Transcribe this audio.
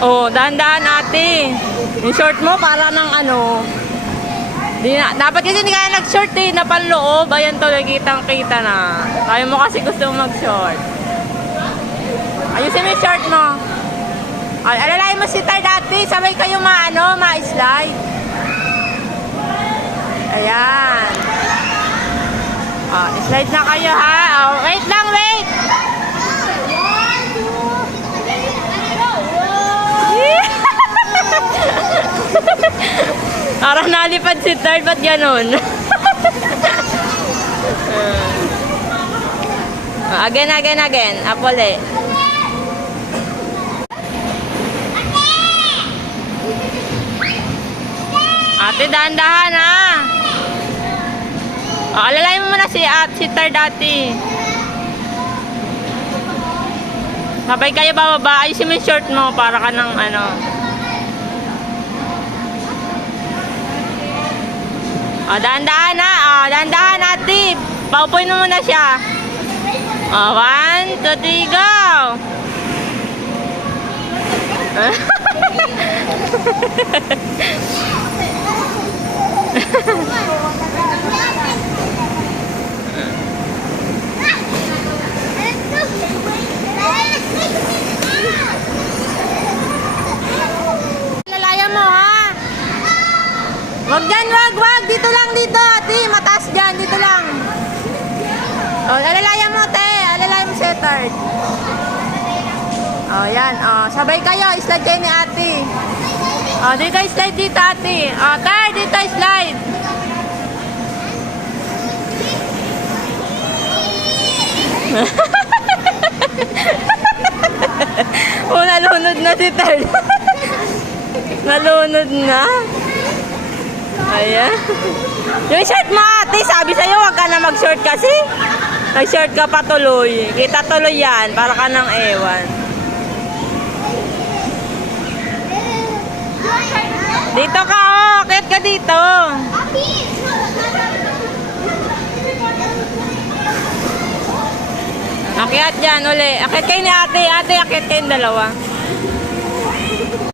Oh, dahan-dahan ate. Yung short mo para ng ano. Dapat kasi hindi ka nag-short eh, na panloob. Ayan to, kitang-kita na. Tayo mo kasi gusto mag-short. Ayusin mo yung short mo. Ay, alalayan mo si Tar dati. Sabay kayo ma-slide. Ayan. Oh, slide na kayo ha. Oh, wait lang, wait. Parang nalipad si Tar, ba't ganun? Again. Apole. Ate, dahan-dahan ha. Alalayan mo muna si Tar dati. Sabay kayo bababa. Ayusin mo yung short mo para ka ng ano. Dahan-dahan ha. Dahan-dahan ate. Paupuin mo muna siya. 1, 2, 3, go! Lalayan mo ha. Wag dyan, wag. Dito lang, ate. Mataas dyan, dito lang. Oh, alalayan mo, te. Alalayan mo si Tar. Oh, yan. Oh, sabay kayo. Slide kayo ni ate. Oh, dito slide dito, ate. Oh, Tar, dito slide. Oh, nalunod na si Tar. Nalunod na. Ayan. Yung short mo ate, sabi sa'yo wag ka na mag-short kasi. Nag-short ka pa tuloy. Kita tuloy yan, para ka ng ewan. Dito ka, oh. Akit ka dito. Akyat dyan uli. Akit kayo ni ate. Ate, akit kayong dalawa.